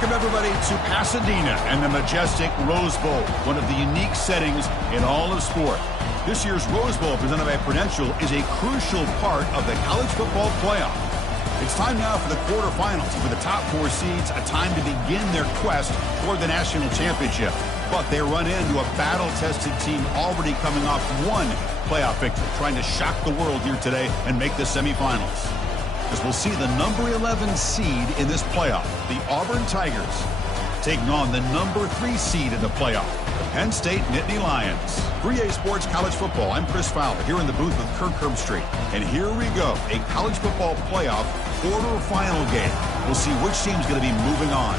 Welcome, everybody, to Pasadena and the majestic Rose Bowl, one of the unique settings in all of sport. This year's Rose Bowl, presented by Prudential, is a crucial part of the college football playoff. It's time now for the quarterfinals. For the top four seeds, a time to begin their quest toward the national championship. But they run into a battle-tested team already coming off one playoff victory, trying to shock the world here today and make the semifinals. As we'll see the number 11 seed in this playoff, the Auburn Tigers, taking on the number 3 seed in the playoff, the Penn State Nittany Lions. 3A Sports College Football, I'm Chris Fowler, here in the booth with Kirk Herbstreit. And here we go, a college football playoff quarterfinal game. We'll see which team's going to be moving on.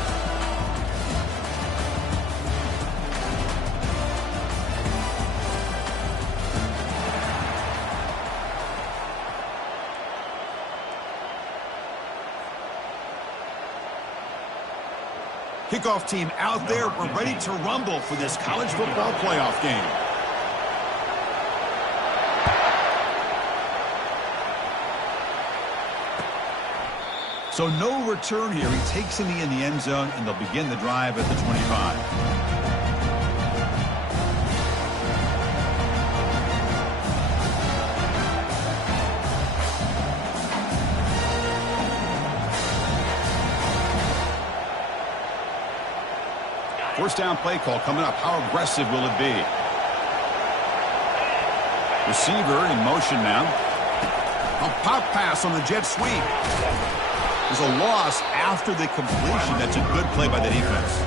Kickoff team out there. We're ready to rumble for this college football playoff game. So no return here. He takes it in the end zone, and they'll begin the drive at the 25. First down play call coming up. How aggressive will it be? Receiver in motion now. A pop pass on the jet sweep. There's a loss after the completion. That's a good play by the defense.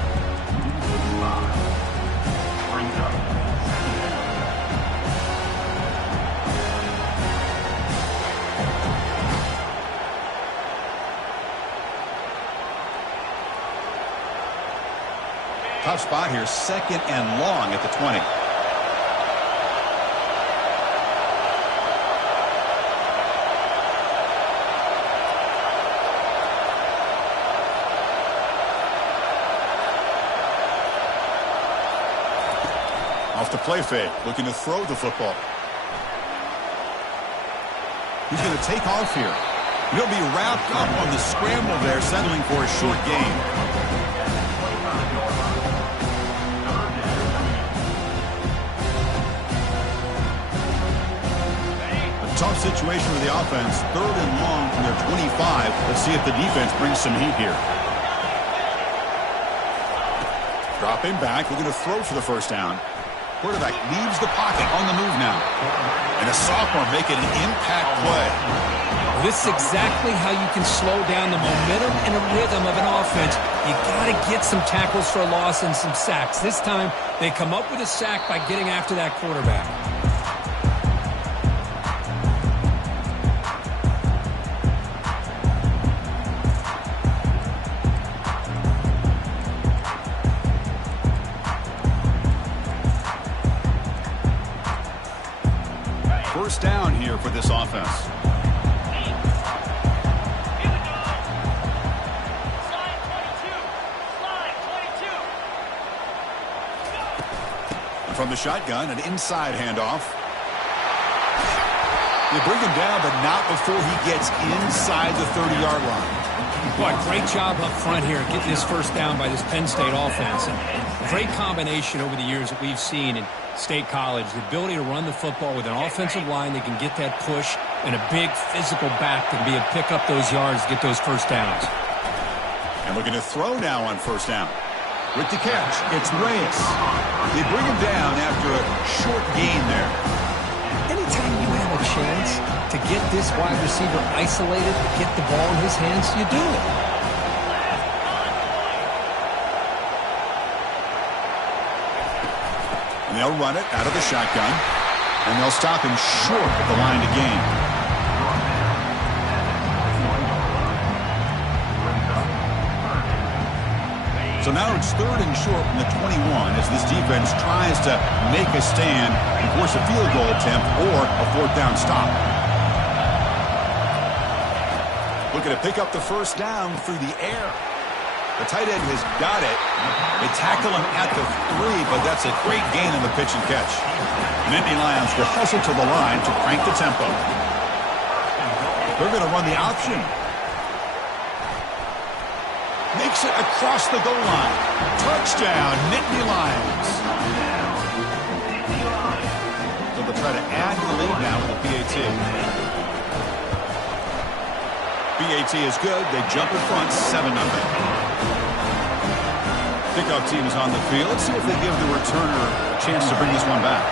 Tough spot here, second and long at the 20. Off the play fake, looking to throw the football. He's going to take off here. He'll be wrapped up on the scramble there, settling for a short gain. Tough situation for the offense. Third and long from their 25. Let's see if the defense brings some heat here. Dropping back, looking to throw for the first down. Quarterback leaves the pocket, on the move now. And a sophomore making an impact play. This is exactly how you can slow down the momentum and a rhythm of an offense. You got to get some tackles for a loss and some sacks. This time, they come up with a sack by getting after that quarterback. First down here for this offense. And from the shotgun, an inside handoff. They bring him down, but not before he gets inside the 30-yard line. Boy, great job up front here getting this first down by this Penn State offense. And great combination over the years that we've seen in State College. The ability to run the football with an offensive line that can get that push and a big physical back that can be able to pick up those yards, get those first downs. And looking to throw now on first down. With the catch, it's Reyes. They bring him down after a short gain there. Anytime you have a chance to get this wide receiver isolated, get the ball in his hands, you do it. And they'll run it out of the shotgun. And they'll stop him short at the line to gain. So now it's third and short from the 21 as this defense tries to make a stand and force a field goal attempt or a fourth down stop. Looking to pick up the first down through the air. The tight end has got it. They tackle him at the 3, but that's a great gain on the pitch and catch. Nittany Lions will hustle to the line to crank the tempo. They're going to run the option. Makes it across the goal line. Touchdown, Nittany Lions. So they'll try to add to the lead now with a PAT. PAT is good. They jump in front, 7-0. Kickoff team is on the field. Let's see if they give the returner a chance to bring this one back.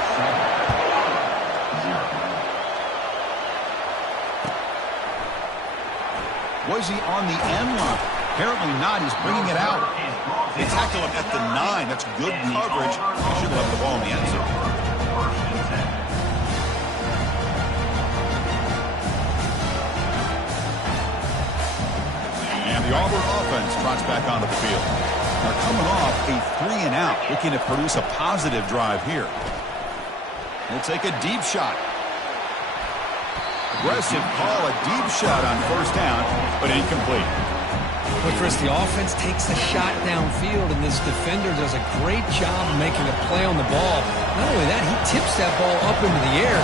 Was he on the end line? Apparently not. He's bringing it out. They tackle him at the 9. That's good coverage. He should have left the ball in the end zone. And the Auburn offense trots back onto the field. They're coming off a 3-and-out, looking to produce a positive drive here. They'll take a deep shot. Aggressive call, a deep shot on first down, but incomplete. But Chris, the offense takes a shot downfield, and this defender does a great job of making a play on the ball. Not only that, he tips that ball up into the air.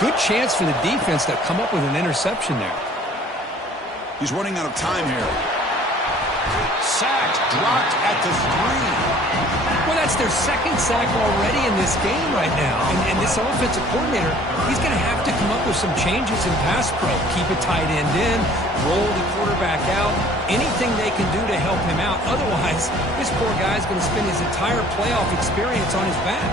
Good chance for the defense to come up with an interception there. He's running out of time here. Sacked, dropped at the 3. Well, that's their second sack already in this game right now. And this offensive coordinator, he's going to have to come up with some changes in pass pro. Keep a tight end in, roll the quarterback out, anything they can do to help him out. Otherwise, this poor guy's going to spend his entire playoff experience on his back.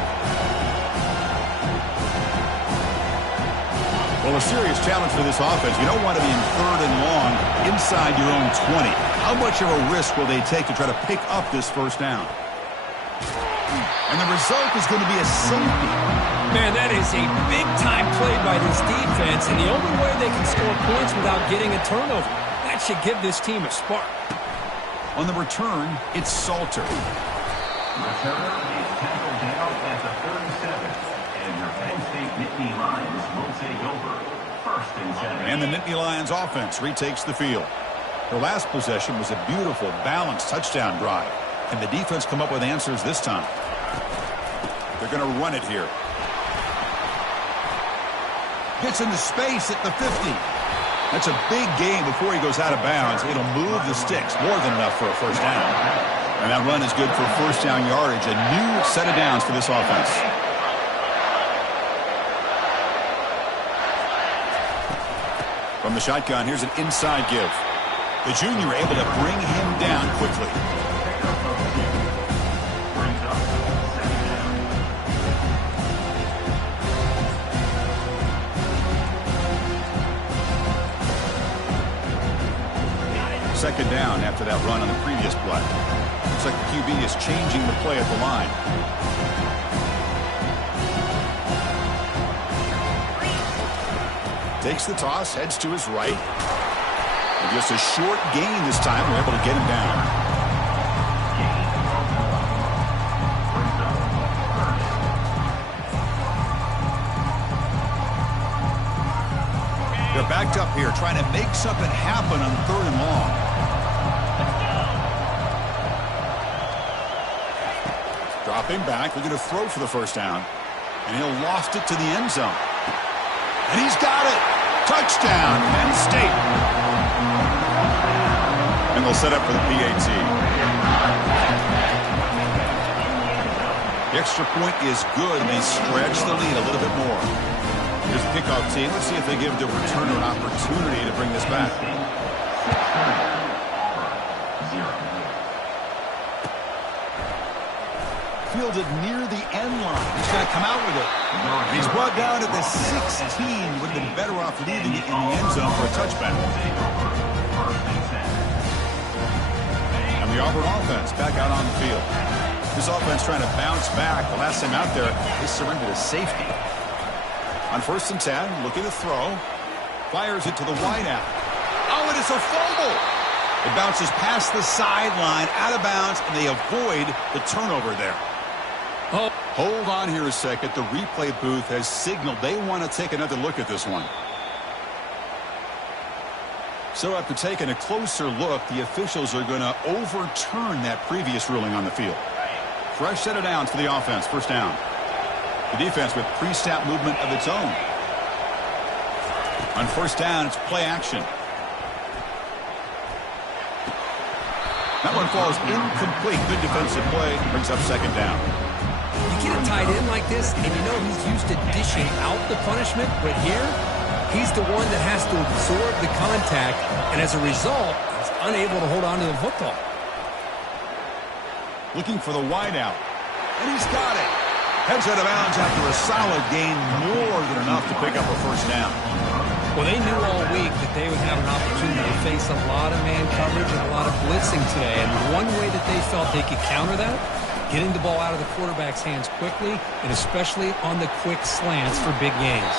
Well, a serious challenge for this offense. You don't want to be in 3rd and long inside your own 20. How much of a risk will they take to try to pick up this first down? And the result is going to be a safety. Man, that is a big-time play by this defense, and the only way they can score points without getting a turnover. That should give this team a spark. On the return, it's Salter. Returner is tackled down at the 37, and your Penn State Nittany Lions will take over. 1st and 10. And the Nittany Lions offense retakes the field. Their last possession was a beautiful, balanced touchdown drive. Can the defense come up with answers this time? They're going to run it here. Gets into space at the 50. That's a big gain before he goes out of bounds. It'll move the sticks, more than enough for a first down. And that run is good for first down yardage. A new set of downs for this offense. From the shotgun, here's an inside give. The junior able to bring him down quickly. Second down after that run on the previous play. Looks like the QB is changing the play at the line. Takes the toss, heads to his right. And just a short gain this time. We're able to get him down. They're backed up here, trying to make something happen on 3rd and long. Dropping back, they're going to throw for the first down. And he'll loft it to the end zone. And he's got it. Touchdown, Penn State. And they'll set up for the PAT. The extra point is good, and they stretch the lead a little bit more. Here's the kickoff team. Let's see if they give the returner an opportunity to bring this back. Fielded near the end line. He's going to come out with it. And he's brought down at the 16. Would have been better off leaving it in the end zone for a touchback. And the Auburn offense back out on the field. This offense trying to bounce back. The last time out there, they surrendered a safety. On 1st and 10, looking to throw. Fires it to the wideout. Oh, and it's a fumble. It bounces past the sideline, out of bounds, and they avoid the turnover there. Oh, hold on here a second. The replay booth has signaled they want to take another look at this one. So after taking a closer look, the officials are going to overturn that previous ruling on the field. Fresh set of downs for the offense. First down. The defense with pre-snap movement of its own. On first down, it's play action. That one falls incomplete. Good defensive play. Brings up second down. You get a tight end like this, and you know he's used to dishing out the punishment, but here, he's the one that has to absorb the contact, and as a result, he's unable to hold on to the football. Looking for the wideout. And he's got it. Heads out of bounds after a solid gain, more than enough to pick up a first down. Well, they knew all week that they would have an opportunity to face a lot of man coverage and a lot of blitzing today. And one way that they felt they could counter that, getting the ball out of the quarterback's hands quickly, and especially on the quick slants for big gains.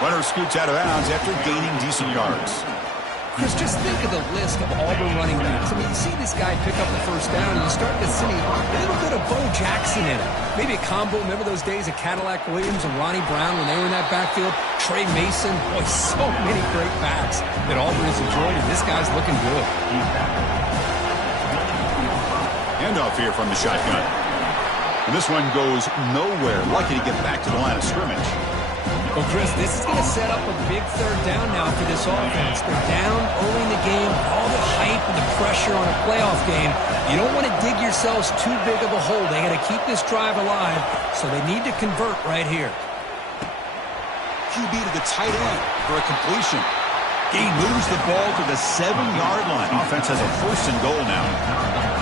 Runner scoots out of bounds after gaining decent yards. Chris, just think of the list of Auburn running backs. I mean, you see this guy pick up the first down, and you start to see a little bit of Bo Jackson in it. Maybe a combo. Remember those days of Cadillac Williams and Ronnie Brown when they were in that backfield? Trey Mason. Boy, so many great backs that Auburn has enjoyed, and this guy's looking good. Handoff here from the shotgun. And this one goes nowhere. Lucky to get back to the line of scrimmage. Well, Chris, this is going to set up a big third down now for this offense. They're down early in the game, all the hype and the pressure on a playoff game. You don't want to dig yourselves too big of a hole. They got to keep this drive alive, so they need to convert right here. QB to the tight end for a completion. He moves the ball to the 7-yard line. Offense has a first and goal now.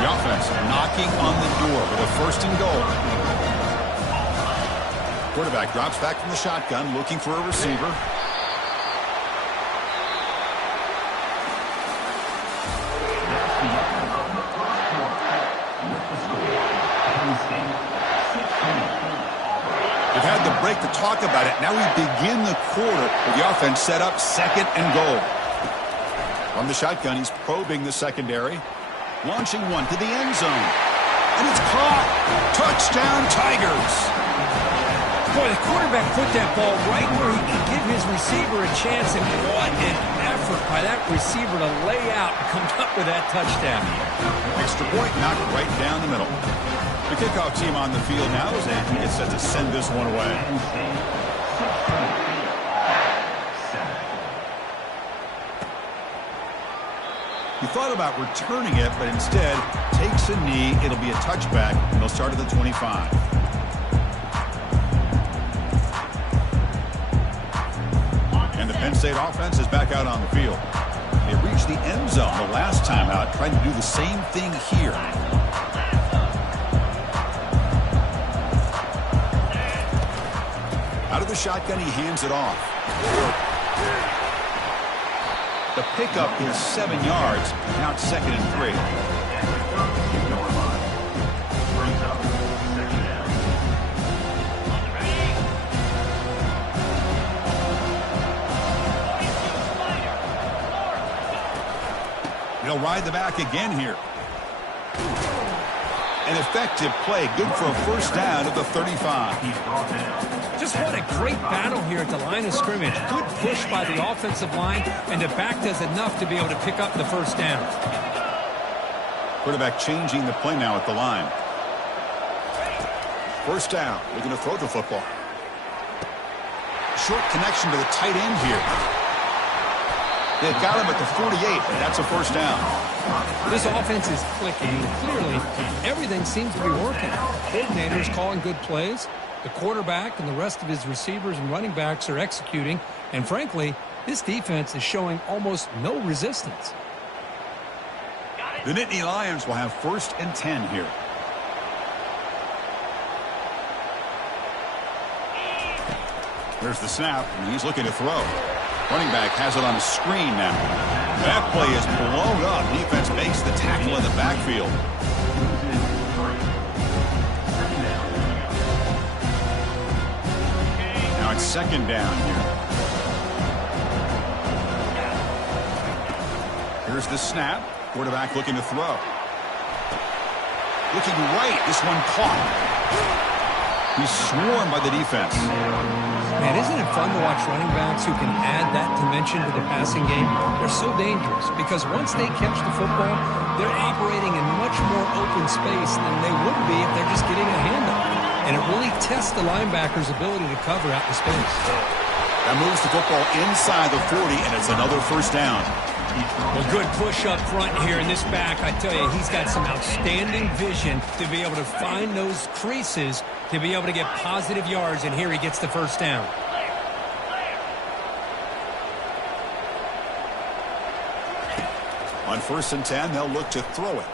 The offense knocking on the door with a first and goal. Quarterback drops back from the shotgun, looking for a receiver. They've had the break to talk about it. Now we begin the quarter with the offense set up second and goal. From the shotgun, he's probing the secondary. Launching one to the end zone. And it's caught. Touchdown, Tigers. Boy, the quarterback put that ball right where he could give his receiver a chance, and what an effort by that receiver to lay out and come up with that touchdown. Extra point knocked right down the middle. The kickoff team on the field now as they get set to send this one away. He thought about returning it, but instead takes a knee. It'll be a touchback, and they'll start at the 25. And the Penn State offense is back out on the field. They reached the end zone the last time out, trying to do the same thing here. Out of the shotgun, he hands it off. The pickup is 7 yards. Now it's 2nd and 3. They'll ride the back again here. An effective play, good for a first down at the 35. Just what a great battle here at the line of scrimmage. Good push by the offensive line, and the back does enough to be able to pick up the first down. Quarterback changing the play now at the line. First down, looking to throw the football. Short connection to the tight end here. They've got him at the 48, and that's a first down. This offense is clicking. Clearly, everything seems to be working. Coordinators calling good plays. The quarterback and the rest of his receivers and running backs are executing. And frankly, this defense is showing almost no resistance. The Nittany Lions will have 1st and 10 here. There's the snap, and he's looking to throw. Running back has it on the screen now. That play is blown up. Defense makes the tackle in the backfield. Now it's 2nd down here. Here's the snap. Quarterback looking to throw. Looking right. This one caught. He's swarmed by the defense. Man, isn't it fun to watch running backs who can add that dimension to the passing game? They're so dangerous because once they catch the football, they're operating in much more open space than they would be if they're just getting a handoff. And it really tests the linebacker's ability to cover out the space. That moves the football inside the 40, and it's another first down. Well, good push up front here in this back. I tell you, he's got some outstanding vision to be able to find those creases to be able to get positive yards, and here he gets the first down. On 1st and 10, they'll look to throw it.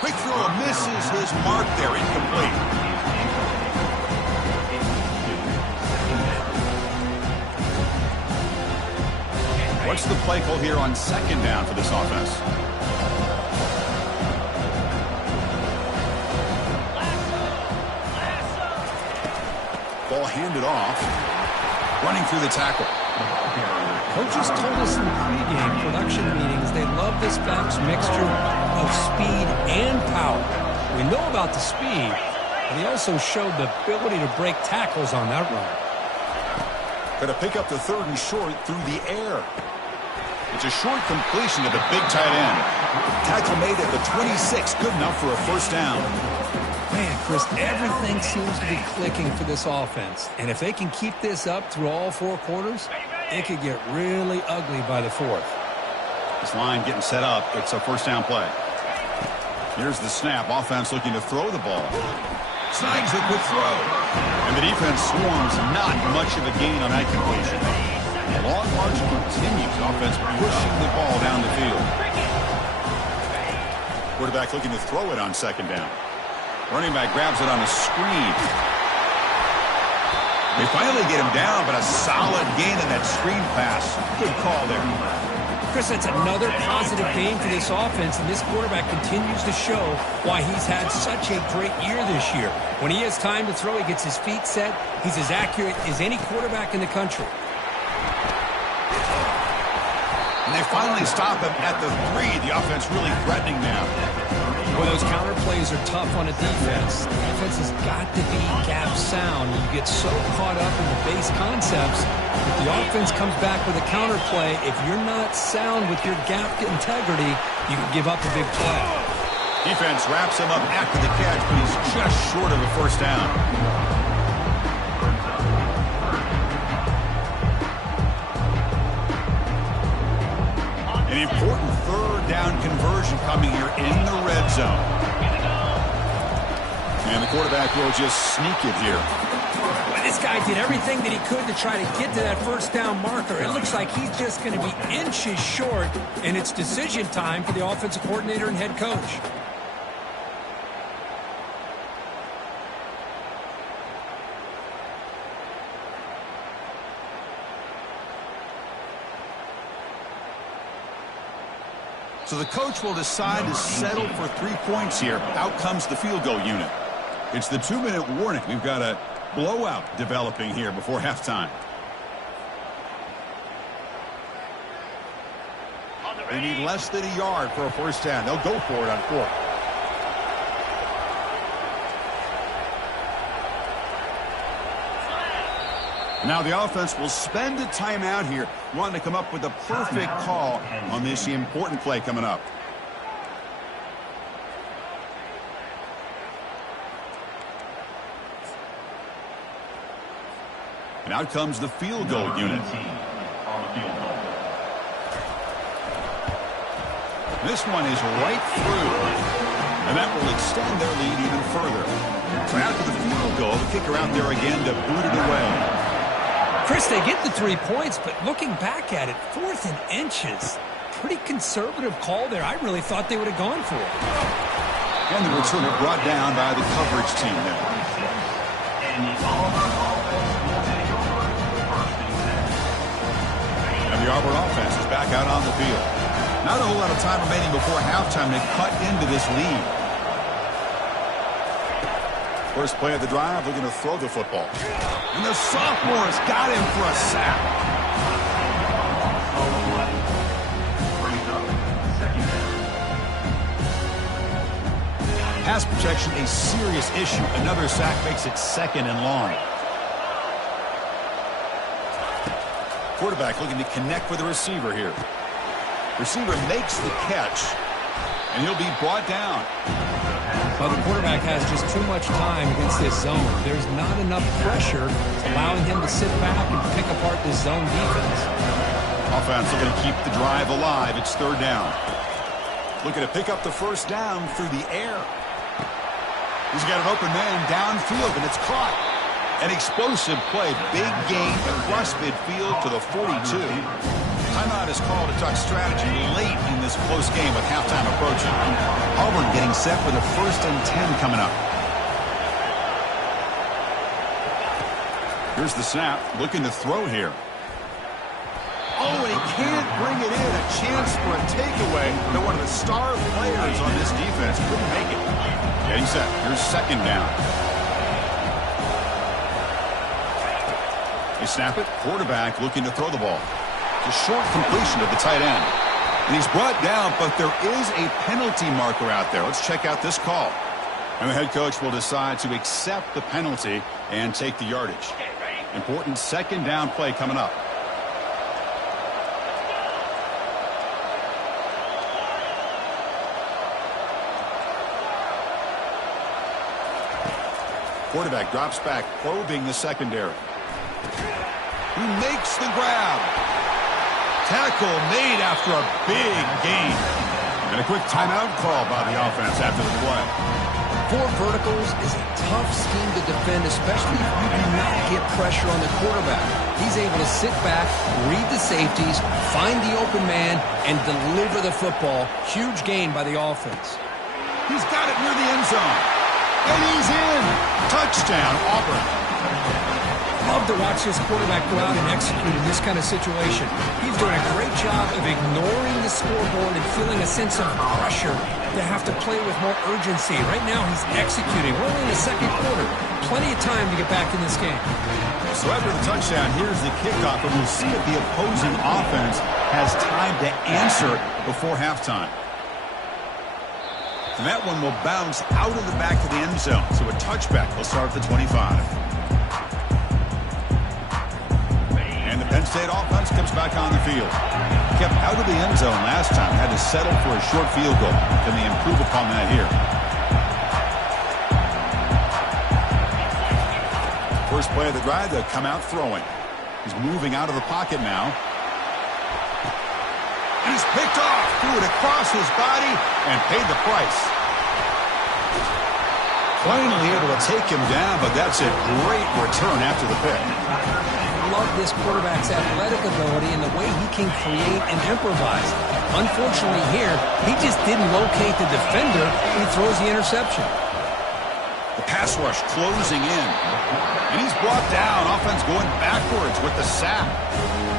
Quick throw misses his mark there, incomplete. What's the play call here on 2nd down for this offense? Ball handed off. Running through the tackle. Coaches told us in pregame production meetings they love this back's mixture of speed and power. We know about the speed, but he also showed the ability to break tackles on that run. Got to pick up the 3rd and short through the air. It's a short completion to the big tight end. Tackle made at the 26, good enough for a first down. Man, Chris, everything seems to be clicking for this offense. And if they can keep this up through all 4 quarters, it could get really ugly by the 4th. This line getting set up. It's a first down play. Here's the snap. Offense looking to throw the ball. Snags a quick throw. And the defense swarms. Not much of a gain on that completion. The long march continues. Offense pushing the ball down the field. Quarterback looking to throw it on 2nd down. Running back grabs it on a screen. They finally get him down, but a solid gain in that screen pass. Good call there. Chris, that's another positive gain for this offense, and this quarterback continues to show why he's had such a great year this year. When he has time to throw, he gets his feet set. He's as accurate as any quarterback in the country. And they finally stop him at the 3. The offense really threatening now. Well, those counter plays are tough on a defense. The defense has got to be gap sound. You get so caught up in the base concepts. If the offense comes back with a counter play, if you're not sound with your gap integrity, you can give up a big play. Defense wraps him up after the catch, but he's just short of a first down. An important 3rd down conversion coming here in the red zone. And the quarterback will just sneak it here. Well, this guy did everything that he could to try to get to that first down marker. It looks like he's just going to be inches short, and it's decision time for the offensive coordinator and head coach. So the coach will decide to settle for 3 points here. Out comes the field goal unit. It's the 2-minute warning. We've got a blowout developing here before halftime. They need less than a yard for a first down. They'll go for it on 4th. Now the offense will spend a timeout here, wanting to come up with a perfect call on this important play coming up. And out comes the field goal unit. This one is right through, and that will extend their lead even further. So after the field goal, the kicker out there again to boot it away. Chris, they get the 3 points, but looking back at it, 4th and inches. Pretty conservative call there. I really thought they would have gone for it. And the returner brought down by the coverage team there. And the Auburn offense is back out on the field. Not a whole lot of time remaining before halftime to cut into this lead. First play of the drive, looking to throw the football. And the sophomore's got him for a sack. Pass protection, a serious issue. Another sack makes it 2nd and long. Quarterback looking to connect with the receiver here. Receiver makes the catch, and he'll be brought down. Well, the quarterback has just too much time against this zone. There's not enough pressure allowing him to sit back and pick apart this zone defense. Offense looking to keep the drive alive. It's third down. Looking to pick up the first down through the air. He's got an open man downfield, and it's caught. An explosive play. Big gain across midfield to the 42. Timeout is called to talk strategy late in this close game with halftime approaching. Auburn getting set for the 1st and 10 coming up. Here's the snap. Looking to throw here. Oh, and he can't bring it in. A chance for a takeaway. They're one of the star players on this defense. Couldn't make it. Getting set. Here's second down. They snap it. Quarterback looking to throw the ball. A short completion to the tight end. And he's brought down, but there is a penalty marker out there. Let's check out this call. And the head coach will decide to accept the penalty and take the yardage. Important second down play coming up. Quarterback drops back, probing the secondary. He makes the grab. Tackle made after a big gain. And a quick timeout call by the offense after the play. 4 verticals is a tough scheme to defend, especially if you do not get pressure on the quarterback. He's able to sit back, read the safeties, find the open man, and deliver the football. Huge gain by the offense. He's got it near the end zone. And he's in. Touchdown, Auburn. Love to watch this quarterback go out and execute in this kind of situation. He's doing a great job of ignoring the scoreboard and feeling a sense of pressure to have to play with more urgency. Right now, he's executing. We're only in the second quarter. Plenty of time to get back in this game. So after the touchdown, here's the kickoff, and we'll see if the opposing offense has time to answer before halftime. And that one will bounce out of the back of the end zone. So a touchback will start at the 25. And the Penn State offense comes back on the field. Kept out of the end zone last time. Had to settle for a short field goal. Can they improve upon that here? First play of the drive, they'll come out throwing. He's moving out of the pocket now. He's picked off, threw it across his body, and paid the price. Finally able to take him down, but that's a great return after the pick. I love this quarterback's athletic ability and the way he can create and improvise. Unfortunately here, he just didn't locate the defender and he throws the interception. The pass rush closing in. And he's brought down. Offense going backwards with the sack.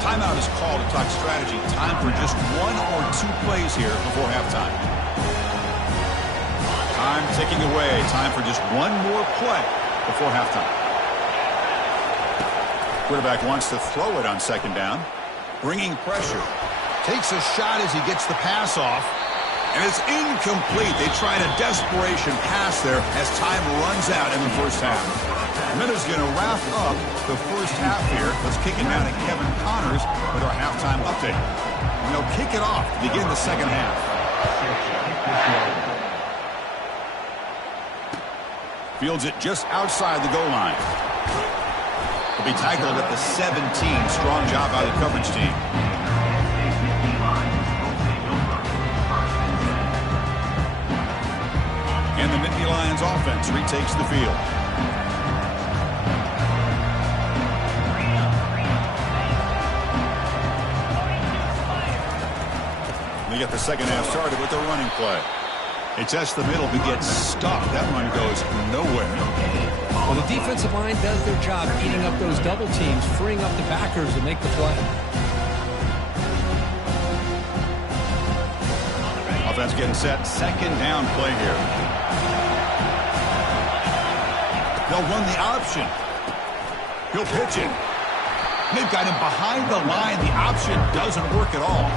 Timeout is called to talk strategy. Time for just 1 or 2 plays here before halftime. Time ticking away. Time for just 1 more play before halftime. Quarterback wants to throw it on second down. Bringing pressure. Takes a shot as he gets the pass off. And it's incomplete. They tried a desperation pass there as time runs out in the first half. Minutes going to wrap up the first half here. Let's kick it down to Kevin Connors with our halftime update. And they'll kick it off to begin the second half. Fields it just outside the goal line. He'll be tackled at the 17. Strong job by the coverage team. And the Nittany Lions offense retakes the field. They get the second half started with a running play. They test the middle but gets stuck. That one goes nowhere. Well, the defensive line does their job eating up those double teams, freeing up the backers to make the play. Offense getting set. Second down play here. They'll run the option. He'll pitch it. They've got him behind the line. The option doesn't work at all.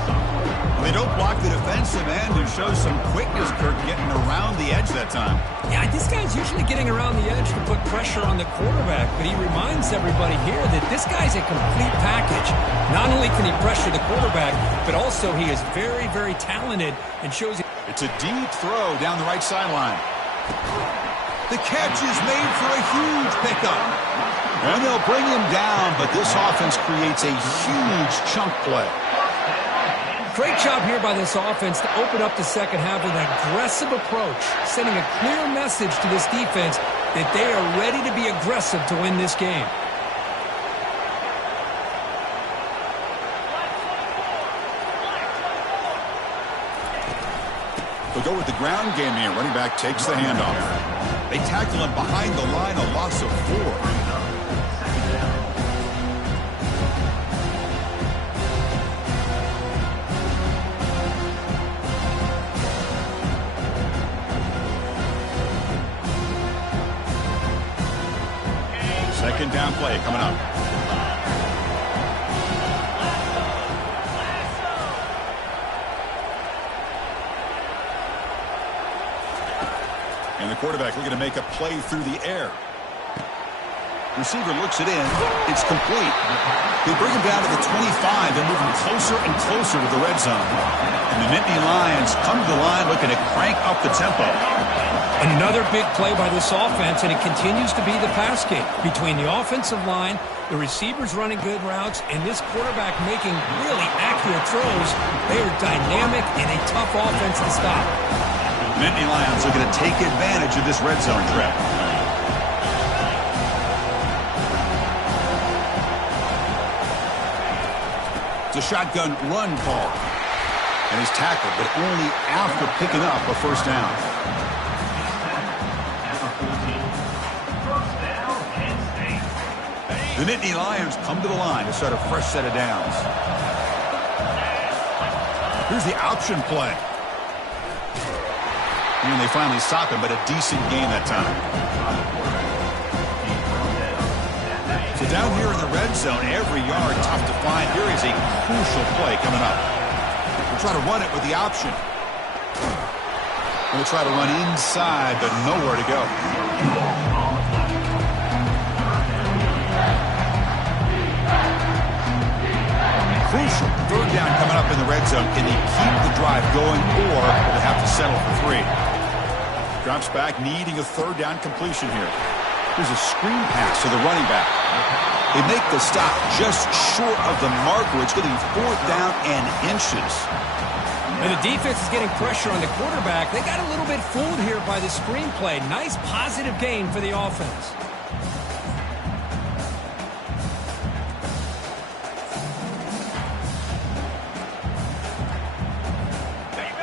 They don't block the defensive end who shows some quickness, Kirk, getting around the edge that time. Yeah, this guy's usually getting around the edge to put pressure on the quarterback, but he reminds everybody here that this guy's a complete package. Not only can he pressure the quarterback, but also he is very, very talented and shows... It's a deep throw down the right sideline. The catch is made for a huge pickup. And they'll bring him down, but this offense creates a huge chunk play. Great job here by this offense to open up the second half with an aggressive approach, sending a clear message to this defense that they are ready to be aggressive to win this game. They'll go with the ground game here. Running back takes the handoff. They tackle him behind the line, a loss of 4. Second down play coming up. And the quarterback looking to make a play through the air. Receiver looks it in. It's complete. They bring him down to the 25 and move him closer and closer to the red zone. And the Nittany Lions come to the line looking to crank up the tempo. Another big play by this offense, and it continues to be the pass game. Between the offensive line, the receivers running good routes, and this quarterback making really accurate throws, they are dynamic and a tough offense to stop. Nittany Lions are going to take advantage of this red zone trap. It's a shotgun run call. And he's tackled, but only after picking up a first down. The Nittany Lions come to the line to start a fresh set of downs. Here's the option play. And they finally stop him, but a decent gain that time. So down here in the red zone, every yard tough to find. Here is a crucial play coming up. We'll try to run it with the option. We'll try to run inside, but nowhere to go. Crucial third down coming up in the red zone. Can he keep the drive going, or will they have to settle for 3? Drops back, needing a third down completion here. Here's a screen pass to the running back. They make the stop just short of the marker. It's going to be 4th down and inches. And the defense is getting pressure on the quarterback. They got a little bit fooled here by the screen play. Nice positive gain for the offense.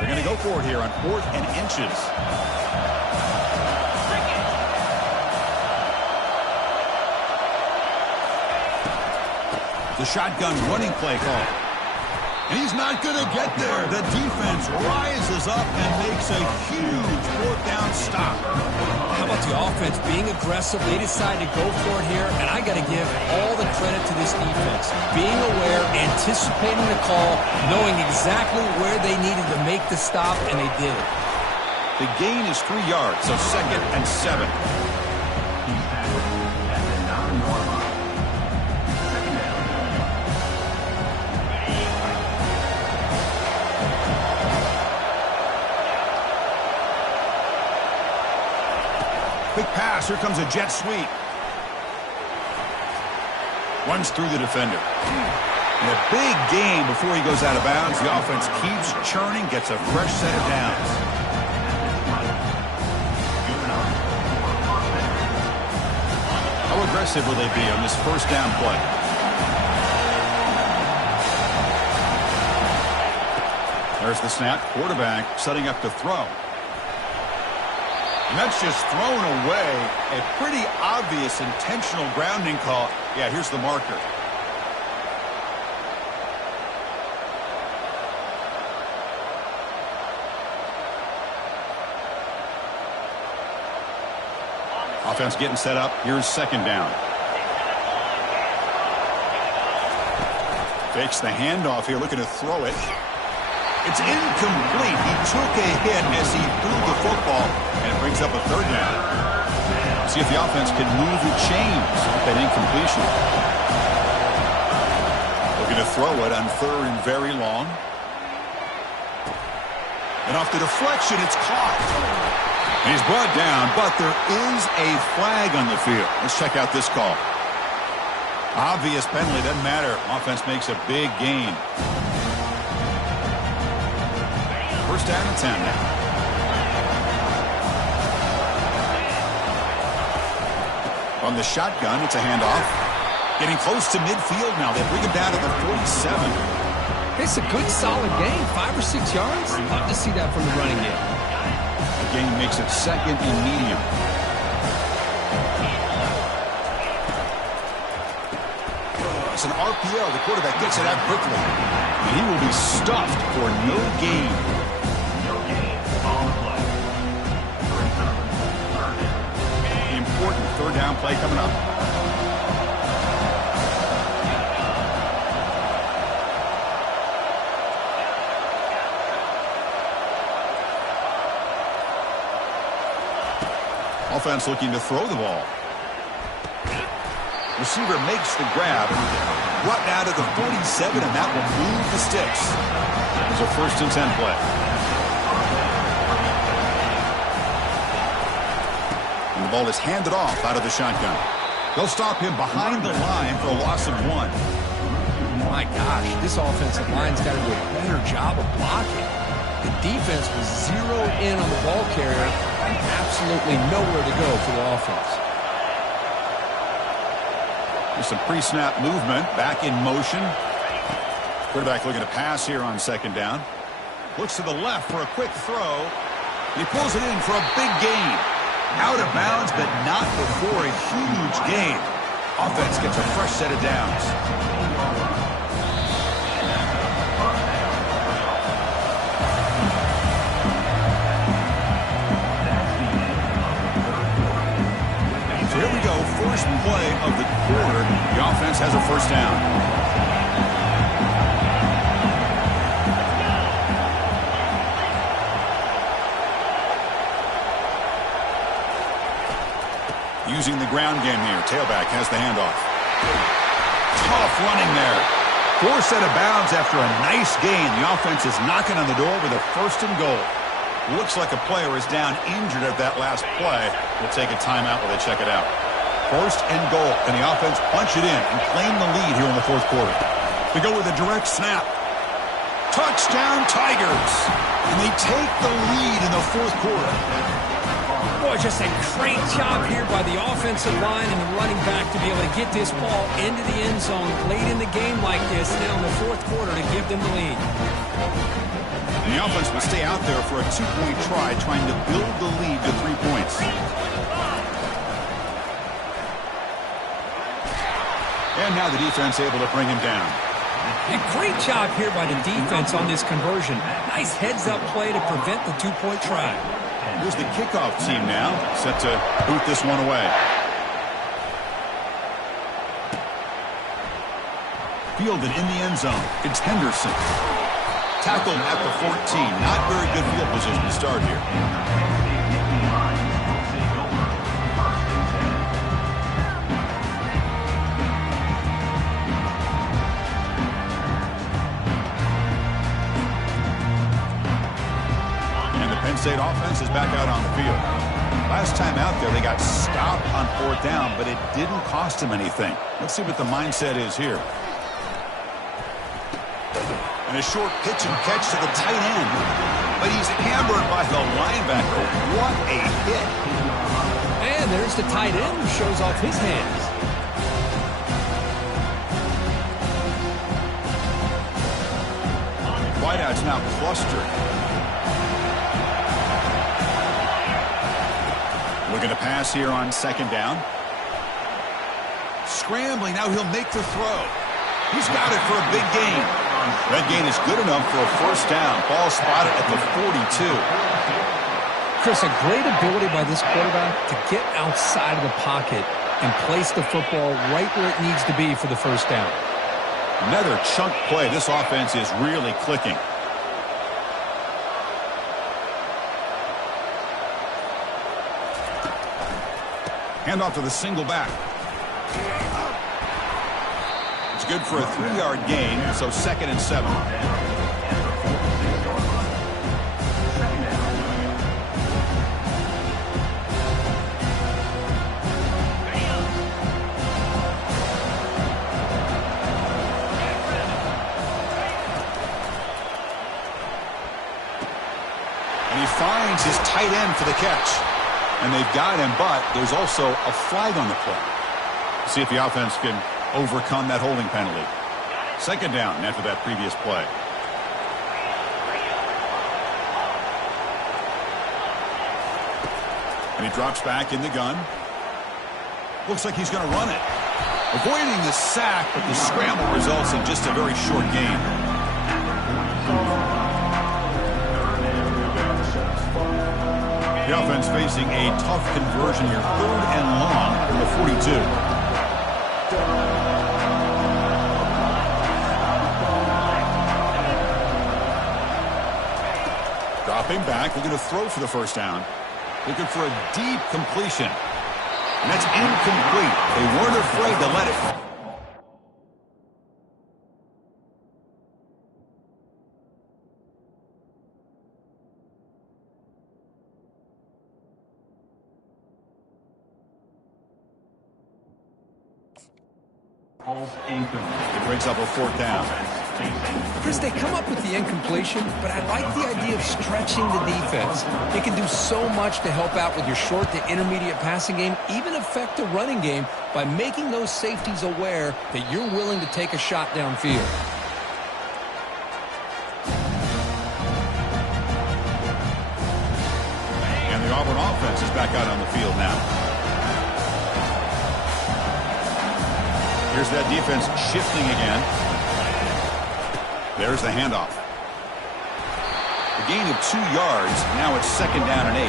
They're going to go for it here on 4th and inches. The shotgun running play call. And he's not going to get there. The defense rises up and makes a huge 4th down stop. How about the offense being aggressive? They decide to go for it here, and I got to give all the credit to this defense. Being aware, anticipating the call, knowing exactly where they needed to make the stop, and they did. The gain is 3 yards, so 2nd and 7. Quick pass. Here comes a jet sweep. Runs through the defender. And a big gain before he goes out of bounds. The offense keeps churning, gets a fresh set of downs. How aggressive will they be on this first down play? There's the snap. Quarterback setting up to throw. And that's just thrown away. A pretty obvious intentional grounding call. Yeah, here's the marker. Offense getting set up. Here's 2nd down. Fakes the handoff here, looking to throw it. It's incomplete. He took a hit as he threw the football, and it brings up a 3rd down. See if the offense can move the chains off that incompletion. Looking to throw it on 3rd and very long. And off the deflection, it's caught. He's brought down, but there is a flag on the field. Let's check out this call. Obvious penalty, doesn't matter. Offense makes a big gain. First down and 10 now. From the shotgun, it's a handoff. Getting close to midfield now. They bring him down to the 47. It's a good, solid gain. 5 or 6 yards. Love to see that from the running game. The gain makes it second and medium. It's an RPO. The quarterback gets it out quickly. And he will be stuffed for no gain. No gain on the play. Important third down play coming up. Offense looking to throw the ball. Receiver makes the grab. Brought down to the 47, and that will move the sticks. It's a first and 10 play. And the ball is handed off out of the shotgun. They'll stop him behind the line for a loss of 1. My gosh, this offensive line's got to do a better job of blocking. The defense was zeroed in on the ball carrier and absolutely nowhere to go for the offense. There's some pre-snap movement, back in motion. Quarterback looking to pass here on second down. Looks to the left for a quick throw. He pulls it in for a big gain. Out of bounds, but not before a huge gain. Offense gets a fresh set of downs. So here we go, first play of the quarter. The offense has a first down. Using the ground game here. Tailback has the handoff. Tough running there. Forced out of bounds after a nice gain. The offense is knocking on the door with a first and goal. Looks like a player is down injured at that last play. We'll take a timeout while they check it out. First and goal. Can the offense punch it in and claim the lead here in the fourth quarter? They go with a direct snap. Touchdown Tigers. And they take the lead in the fourth quarter. Boy, just a great job here by the offensive line and the running back to be able to get this ball into the end zone late in the game like this now in the fourth quarter to give them the lead. And the offense will stay out there for a two-point try, trying to build the lead to 3 points. And now the defense able to bring him down. A great job here by the defense on this conversion. Nice heads-up play to prevent the two-point try. Here's the kickoff team now, set to boot this one away. Fielded in the end zone. It's Henderson. Tackled at the 14. Not very good field position to start here. State offense is back out on the field. Last time out there, they got stopped on fourth down, but it didn't cost them anything. Let's see what the mindset is here. And a short pitch and catch to the tight end. But he's hammered by the linebacker. What a hit. And there's the tight end who shows off his hands. Wideout's now clustered. Looking to pass here on second down. Scrambling, now he'll make the throw. He's got it for a big gain. That gain is good enough for a first down. Ball spotted at the 42. Chris, a great ability by this quarterback to get outside of the pocket and place the football right where it needs to be for the first down. Another chunk play. This offense is really clicking. Handoff to the single back. It's good for a 3-yard gain, so second and 7. his tight end for the catch. And they've got him, but there's also a flag on the play. See if the offense can overcome that holding penalty. Second down after that previous play. And he drops back in the gun. Looks like he's going to run it. Avoiding the sack, but the scramble results in just a very short gain. The offense facing a tough conversion here. 3rd and long from the 42. Dropping back, looking to throw for the first down. Looking for a deep completion. And that's incomplete. They weren't afraid to let it. It brings up a 4th down. Chris, they come up with the incompletion, but I like the idea of stretching the defense. It can do so much to help out with your short to intermediate passing game, even affect the running game by making those safeties aware that you're willing to take a shot downfield. And the Auburn offense is back out on the field now. Here's that defense shifting again. There's the handoff. A gain of 2 yards. Now it's 2nd down and 8.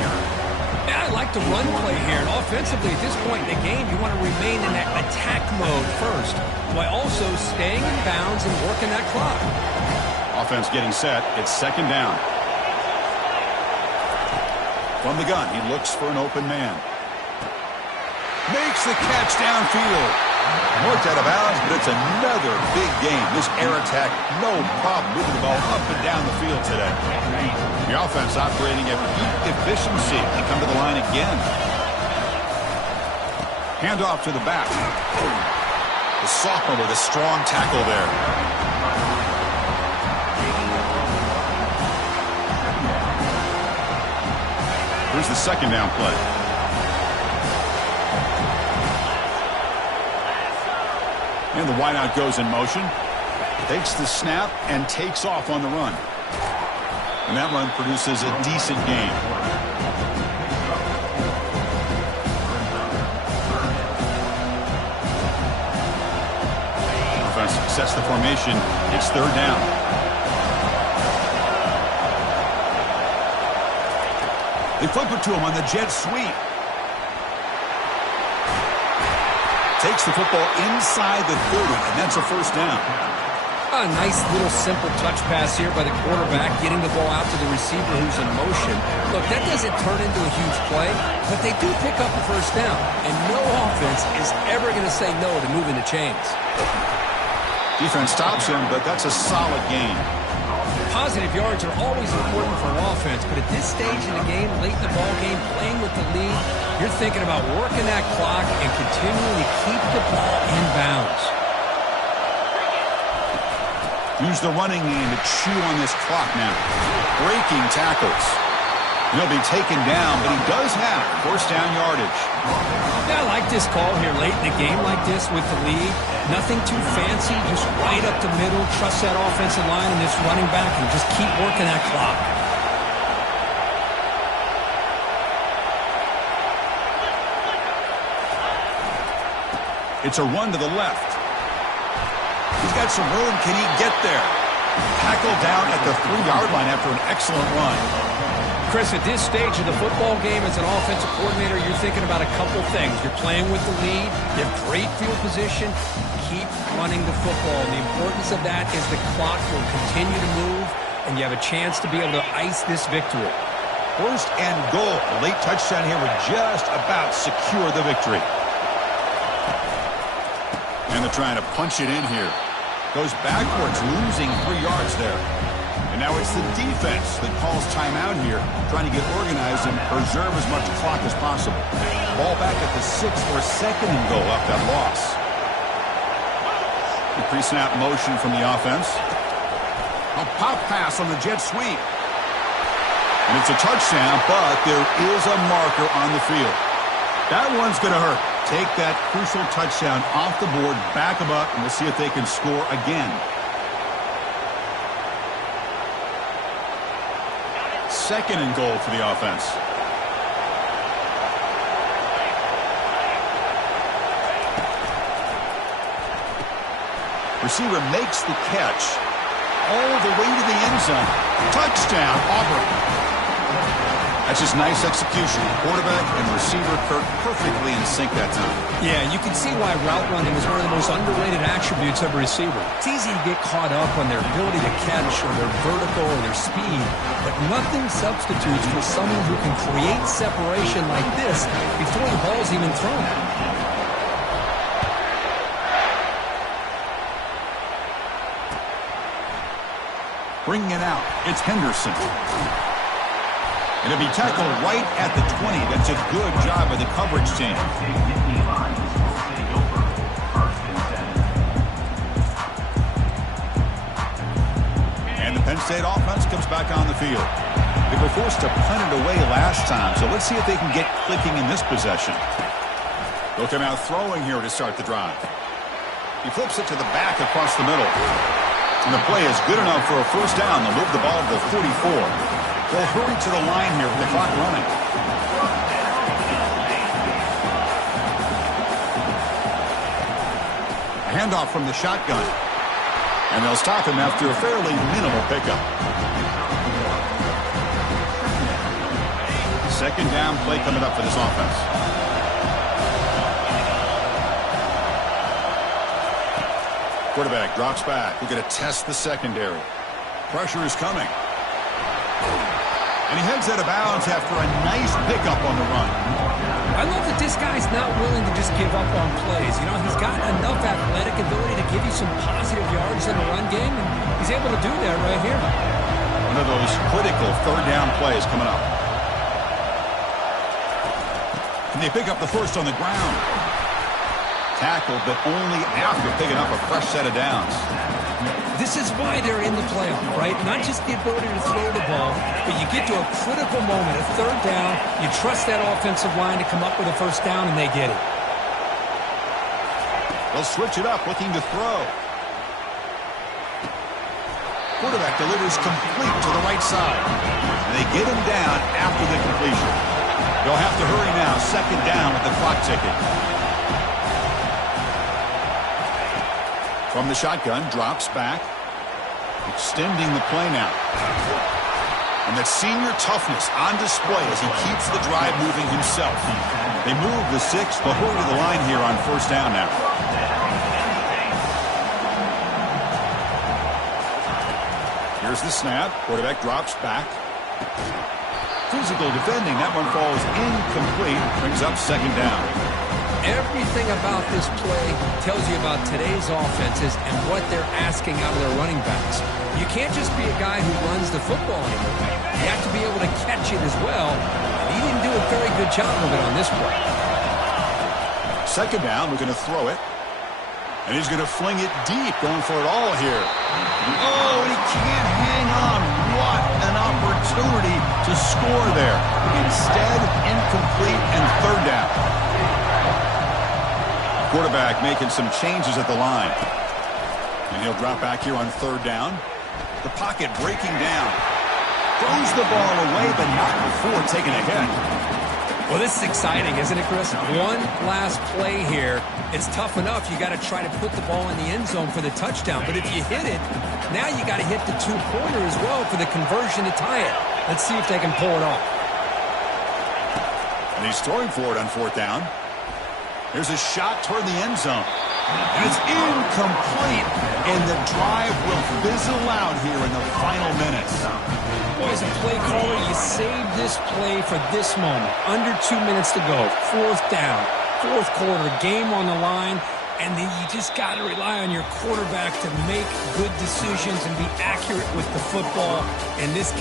Yeah, I like the run play here. And offensively, at this point in the game, you want to remain in that attack mode first, while also staying in bounds and working that clock. Offense getting set. It's 2nd down. From the gun, he looks for an open man. Makes the catch downfield. Worked out of bounds, but it's another big game. This air attack, no problem moving the ball up and down the field today. The offense operating at peak efficiency. They come to the line again. Handoff to the back. The sophomore with a strong tackle there. Here's the 2nd down play. And the wideout goes in motion. Takes the snap and takes off on the run. And that run produces a decent gain. Offense sets the formation. It's 3rd down. They flip it to him on the jet sweep. Takes the football inside the 30, and that's a 1st down. A nice little simple touch pass here by the quarterback, getting the ball out to the receiver who's in motion. Look, that doesn't turn into a huge play, but they do pick up a 1st down, and no offense is ever going to say no to moving the chains. Defense stops him, but that's a solid gain. Positive yards are always important for an offense, but at this stage in the game, late in the ball game, playing with the lead, you're thinking about working that clock and continuing to keep the ball in bounds. Use the running game to chew on this clock now. Breaking tackles. He'll be taken down, but he does have 1st down yardage. Yeah, I like this call here late in the game like this with the lead. Nothing too fancy, just right up the middle. Trust that offensive line and this running back and just keep working that clock. It's a run to the left. He's got some room. Can he get there? Tackled down at the 3-yard line after an excellent run. Chris, at this stage of the football game as an offensive coordinator, you're thinking about a couple things. You're playing with the lead. You have great field position. Keep running the football. And the importance of that is the clock will continue to move, and you have a chance to be able to ice this victory. 1st and goal. A late touchdown here would just about secure the victory. And they're trying to punch it in here. Goes backwards, losing 3 yards there. And now it's the defense that calls timeout here, trying to get organized and preserve as much clock as possible. Ball back at the 6th or 2nd and goal up that loss. The pre-snap motion from the offense. A pop pass on the jet sweep. And it's a touchdown, but there is a marker on the field. That one's going to hurt. Take that crucial touchdown off the board, back them up, and we'll see if they can score again. Second and goal for the offense. Receiver makes the catch all the way to the end zone. Touchdown, Auburn. That's just nice execution. Quarterback and receiver Kirk perfectly in sync that time. Yeah, you can see why route running is one of the most underrated attributes of a receiver. It's easy to get caught up on their ability to catch or their vertical or their speed, but nothing substitutes for someone who can create separation like this before the ball's even thrown. Bringing it out, it's Henderson. And it'll be tackled right at the 20. That's a good job by the coverage team. And the Penn State offense comes back on the field. They were forced to punt it away last time, so let's see if they can get clicking in this possession. They'll come out throwing here to start the drive. He flips it to the back across the middle. And the play is good enough for a first down. They'll move the ball to the 44. They'll hurry to the line here with the clock running. A handoff from the shotgun. And they'll stop him after a fairly minimal pickup. Second down play coming up for this offense. Quarterback drops back. We're going to test the secondary. Pressure is coming. And he heads out of bounds after a nice pickup on the run. I love that this guy's not willing to just give up on plays. You know, he's got enough athletic ability to give you some positive yards in the run game, and he's able to do that right here. One of those critical third down plays coming up. And they pick up the first on the ground. Tackled, but only after picking up a fresh set of downs. This is why they're in the playoff, right? Not just the ability to throw the ball, but you get to a critical moment, a third down, you trust that offensive line to come up with a first down, and they get it. They'll switch it up, looking to throw. Quarterback delivers complete to the right side. And they get him down after the completion. They'll have to hurry now, second down with the clock ticking. From the shotgun, drops back, extending the play now. And that senior toughness on display as he keeps the drive moving himself. They move the 6, they'll hurry to the line here on first down now. Here's the snap, quarterback drops back. Physical defending, that one falls incomplete, brings up second down. Everything about this play tells you about today's offenses and what they're asking out of their running backs. You can't just be a guy who runs the football anymore. You have to be able to catch it as well. And he didn't do a very good job of it on this play. Second down, we're going to throw it. And he's going to fling it deep, going for it all here. Oh, he can't hang on. What an opportunity to score there. Instead, incomplete and third down. Quarterback making some changes at the line. And he'll drop back here on third down. The pocket breaking down. Throws the ball away, but not before taking a hit. Well, this is exciting, isn't it, Chris? One last play here. It's tough enough. You got to try to put the ball in the end zone for the touchdown. But if you hit it, now you got to hit the two-pointer as well for the conversion to tie it. Let's see if they can pull it off. And he's throwing for it on fourth down. There's a shot toward the end zone. And it's incomplete. And the drive will fizzle out here in the final minutes. Boy, as a play caller, you saved this play for this moment. Under 2 minutes to go. Fourth down. Fourth quarter. Game on the line. And then you just got to rely on your quarterback to make good decisions and be accurate with the football. In this case,